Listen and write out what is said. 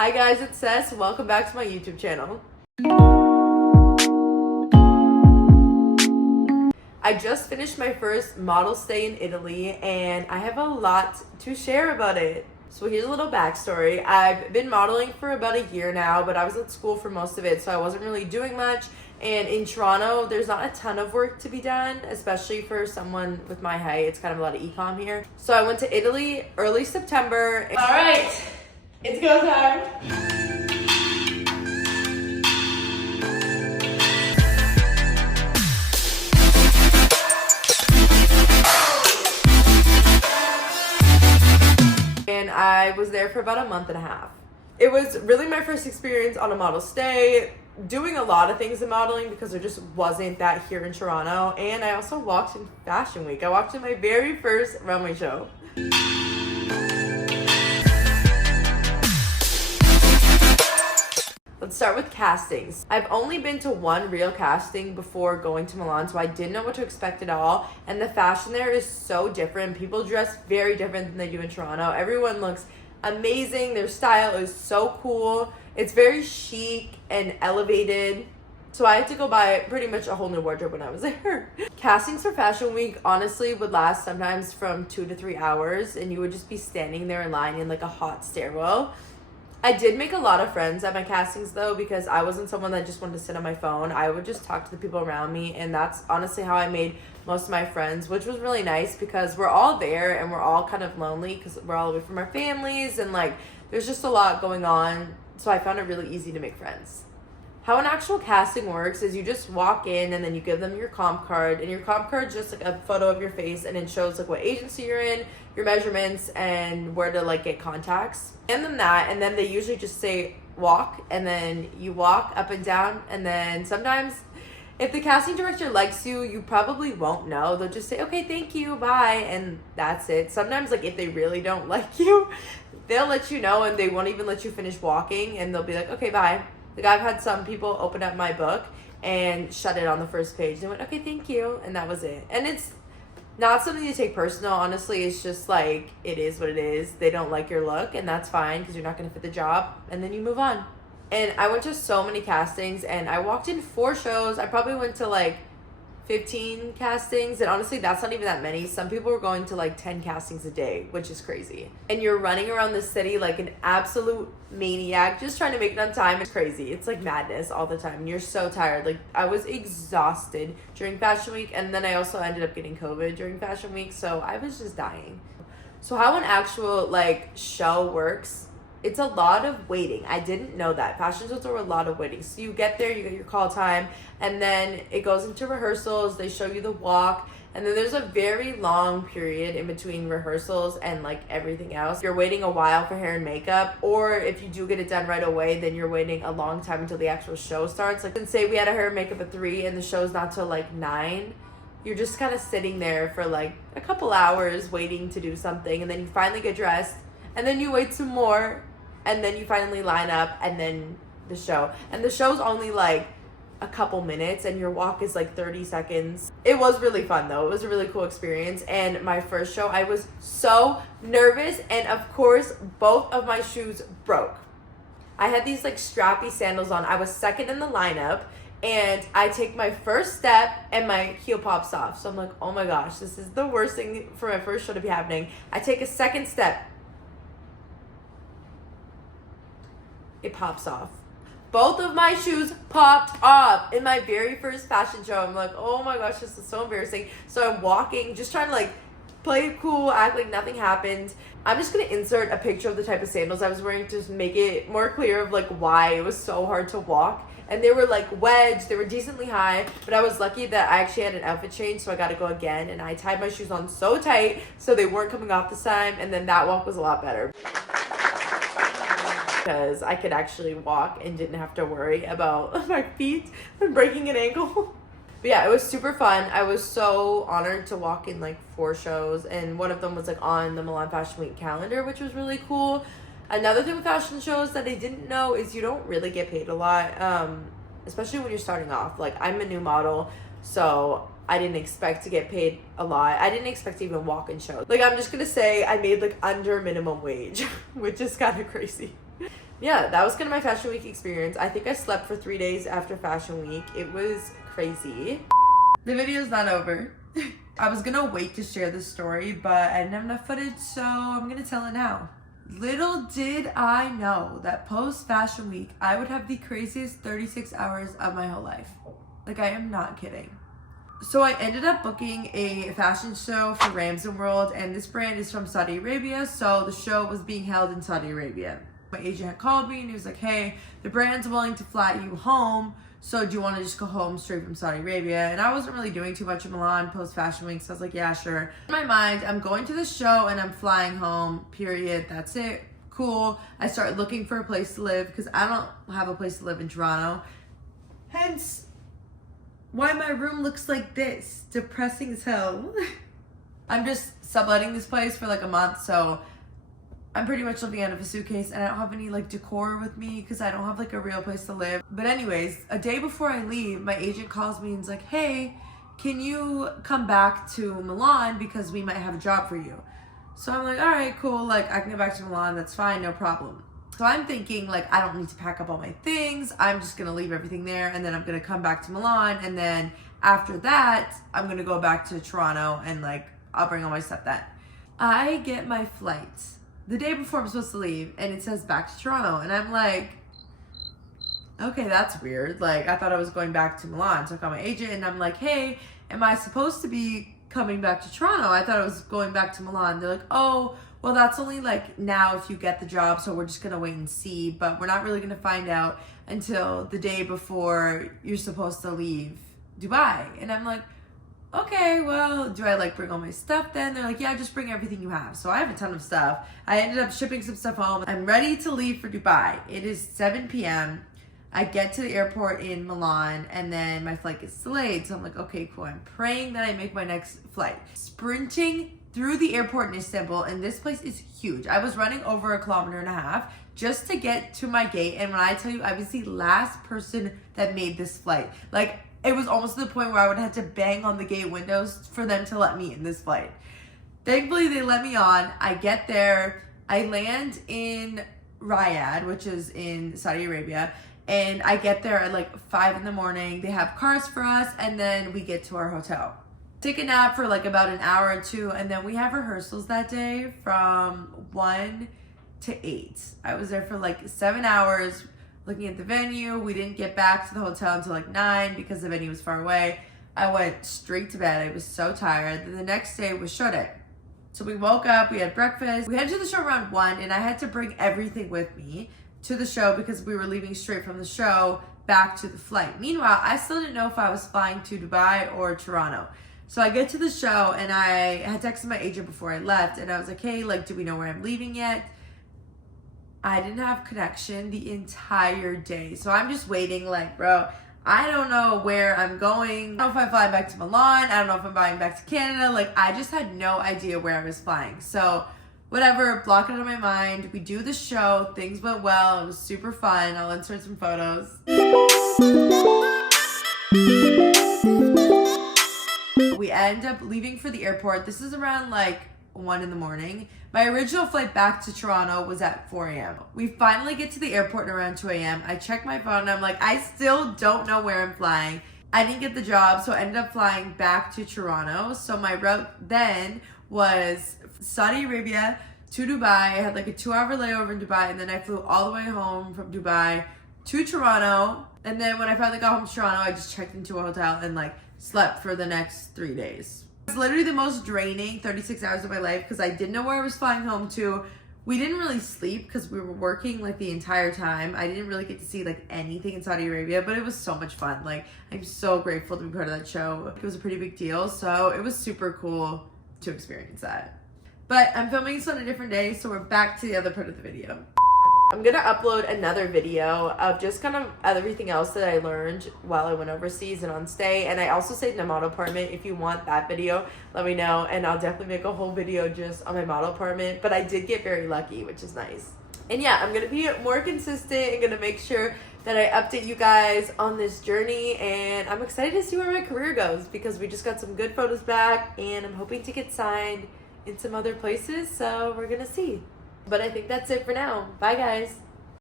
Hi guys, it's Cess. Welcome back to my YouTube channel. I just finished my first model stay in Italy and I have a lot to share about it. So here's a little backstory. I've been modeling for about a year now, but I was at school for most of it, so I wasn't really doing much. And in Toronto, there's not a ton of work to be done, especially for someone with my height. It's kind of a lot of e-com here. So I went to Italy early September. All right, it's go time. And I was there for about a month and a half. It was really my first experience on a model stay, doing a lot of things in modeling because there just wasn't that here in Toronto. And I also walked in Fashion Week. I walked in my very first runway show. Let's start with castings. I've only been to one real casting before going to Milan, so I didn't know what to expect at all. And the fashion there is so different. People dress very different than they do in Toronto. Everyone looks amazing. Their style is so cool. It's very chic and elevated. So I had to go buy pretty much a whole new wardrobe when I was there. Castings for Fashion Week honestly would last sometimes from 2 to 3 hours, and you would just be standing there in line in like a hot stairwell. I did make a lot of friends at my castings though, because I wasn't someone that just wanted to sit on my phone. I would just talk to the people around me, and that's honestly how I made most of my friends, which was really nice because we're all there and we're all kind of lonely because we're all away from our families and like there's just a lot going on. So I found it really easy to make friends. How an actual casting works is you just walk in and then you give them your comp card, and your comp card is just like a photo of your face, and it shows like what agency you're in, your measurements, and where to like get contacts. And then that, and then they usually just say walk, and then you walk up and down, and then sometimes if the casting director likes you, you probably won't know. They'll just say, okay, thank you, bye, and that's it. Sometimes like if they really don't like you, they'll let you know and they won't even let you finish walking, and they'll be like, okay, bye. Like I've had some people open up my book and shut it on the first page. They went, okay, thank you, and that was it. And it's not something to take personal, honestly. It's just like, it is what it is. They don't like your look, and that's fine because you're not going to fit the job, and then you move on. And I went to so many castings, and I walked in 4 shows. I probably went to like 15 castings, and honestly that's not even that many. Some people were going to like 10 castings a day, which is crazy. And you're running around the city like an absolute maniac just trying to make it on time. It's crazy. It's like madness all the time, and you're so tired. Like I was exhausted during Fashion Week, and then I also ended up getting COVID during Fashion Week, so I was just dying. So how an actual like show works, it's a lot of waiting. I didn't know that. Fashion shows are a lot of waiting. So you get there, you get your call time, and then it goes into rehearsals. They show you the walk, and then there's a very long period in between rehearsals and like everything else. You're waiting a while for hair and makeup, or if you do get it done right away, then you're waiting a long time until the actual show starts. Like, say we had a hair and makeup at 3 and the show's not till like 9. You're just kind of sitting there for like a couple hours waiting to do something, and then you finally get dressed, and then you wait some more, and then you finally line up, and then the show. And the show's only like a couple minutes, and your walk is like 30 seconds. It was really fun though. It was a really cool experience. And my first show, I was so nervous, and of course both of my shoes broke. I had these like strappy sandals on. I was second in the lineup, and I take my first step and my heel pops off. So I'm like, oh my gosh, this is the worst thing for my first show to be happening. I take a second step, it pops off. Both of my shoes popped off in my very first fashion show. I'm like, oh my gosh, this is so embarrassing. So I'm walking, just trying to like play it cool, act like nothing happened. I'm just gonna insert a picture of the type of sandals I was wearing to just make it more clear of like why it was so hard to walk. And they were like wedged, they were decently high, but I was lucky that I actually had an outfit change, so I got to go again, and I tied my shoes on so tight so they weren't coming off this time, and then that walk was a lot better because I could actually walk and didn't have to worry about my feet and breaking an ankle. But yeah, it was super fun. I was so honored to walk in like 4 shows, and one of them was like on the Milan Fashion Week calendar, which was really cool. Another thing with fashion shows that I didn't know is you don't really get paid a lot, especially when you're starting off. Like, I'm a new model, so I didn't expect to get paid a lot. I didn't expect to even walk in shows. Like, I'm just gonna say I made like under minimum wage, which is kind of crazy. yeah, that was kind of my Fashion Week experience. I think I slept for 3 days after Fashion Week. It was crazy. The video's not over. I was gonna wait to share this story, but I didn't have enough footage, so I'm gonna tell it now. Little did I know that post Fashion Week, I would have the craziest 36 hours of my whole life. Like, I am not kidding. So I ended up booking a fashion show for Ramson World, and this brand is from Saudi Arabia, so the show was being held in Saudi Arabia. My agent had called me and he was like, hey, the brand's willing to fly you home, so do you want to just go home straight from Saudi Arabia? And I wasn't really doing too much in Milan post Fashion Week, so I was like, yeah, sure. In my mind, I'm going to the show and I'm flying home, period. That's it. Cool. I started looking for a place to live because I don't have a place to live in Toronto. Hence why my room looks like this. Depressing as hell. I'm just subletting this place for like a month, so I'm pretty much living out of a suitcase and I don't have any like decor with me because I don't have like a real place to live. But anyways, a day before I leave, my agent calls me and is like, hey, can you come back to Milan because we might have a job for you? So I'm like, all right, cool. Like, I can go back to Milan. That's fine. No problem. So I'm thinking like, I don't need to pack up all my things. I'm just going to leave everything there and then I'm going to come back to Milan. And then after that, I'm going to go back to Toronto and like, I'll bring all my stuff then. I get my flight the day before I'm supposed to leave and it says back to Toronto. And I'm like, okay, that's weird. Like, I thought I was going back to Milan. So I call my agent and I'm like, hey, am I supposed to be coming back to Toronto? I thought I was going back to Milan. They're like, oh, well, that's only like now if you get the job. So we're just going to wait and see. But we're not really going to find out until the day before you're supposed to leave Dubai. And I'm like, okay, well, do I like bring all my stuff then? They're like, yeah, just bring everything you have. So I have a ton of stuff. I ended up shipping some stuff home. I'm ready to leave for Dubai. It is 7 p.m. I get to the airport in Milan and then my flight gets delayed. So I'm like, okay, cool. I'm praying that I make my next flight. Sprinting through the airport in Istanbul, and this place is huge. I was running over 1.5 kilometers just to get to my gate. And when I tell you, I was the last person that made this flight. Like, it was almost to the point where I would have to bang on the gate windows for them to let me in this flight. Thankfully, they let me on. I get there. I land in Riyadh, which is in Saudi Arabia. And I get there at like 5 in the morning. They have cars for us. And then we get to our hotel. Take a nap for like about an hour or two. And then we have rehearsals that day from 1 to 8. I was there for like 7 hours. Looking at the venue. We didn't get back to the hotel until like 9 because the venue was far away. I went straight to bed. I was so tired. Then the next day was show day. So we woke up, we had breakfast. We headed to the show around 1 and I had to bring everything with me to the show because we were leaving straight from the show back to the flight. Meanwhile, I still didn't know if I was flying to Dubai or Toronto. So I get to the show and I had texted my agent before I left and I was like, hey, like, do we know where I'm leaving yet? I didn't have connection the entire day. So I'm just waiting like, bro, I don't know where I'm going. I don't know if I'm flying back to Milan. I don't know if I'm flying back to Canada. Like, I just had no idea where I was flying. So whatever, block it out of my mind. We do the show. Things went well. It was super fun. I'll insert some photos. We end up leaving for the airport. This is around like 1 in the morning. My original flight back to Toronto was at 4 a.m. We finally get to the airport around 2 a.m. I check my phone and I'm like, I still don't know where I'm flying. I didn't get the job, so I ended up flying back to Toronto. So my route then was Saudi Arabia to Dubai. I had like a 2-hour layover in Dubai, and then I flew all the way home from Dubai to Toronto. And then when I finally got home to Toronto, I just checked into a hotel and like slept for the next 3 days. It's literally the most draining 36 hours of my life because I didn't know where I was flying home to. We didn't really sleep because we were working like the entire time. I didn't really get to see like anything in Saudi Arabia, but it was so much fun. Like, I'm so grateful to be part of that show. It was a pretty big deal, so it was super cool to experience that. But I'm filming this on a different day, so we're back to the other part of the video. I'm gonna upload another video of just kind of everything else that I learned while I went overseas and on stay. And I also stayed in a model apartment. If you want that video, let me know. And I'll definitely make a whole video just on my model apartment. But I did get very lucky, which is nice. And yeah, I'm gonna be more consistent and gonna make sure that I update you guys on this journey. And I'm excited to see where my career goes because we just got some good photos back and I'm hoping to get signed in some other places. So we're gonna see. But I think that's it for now. Bye, guys.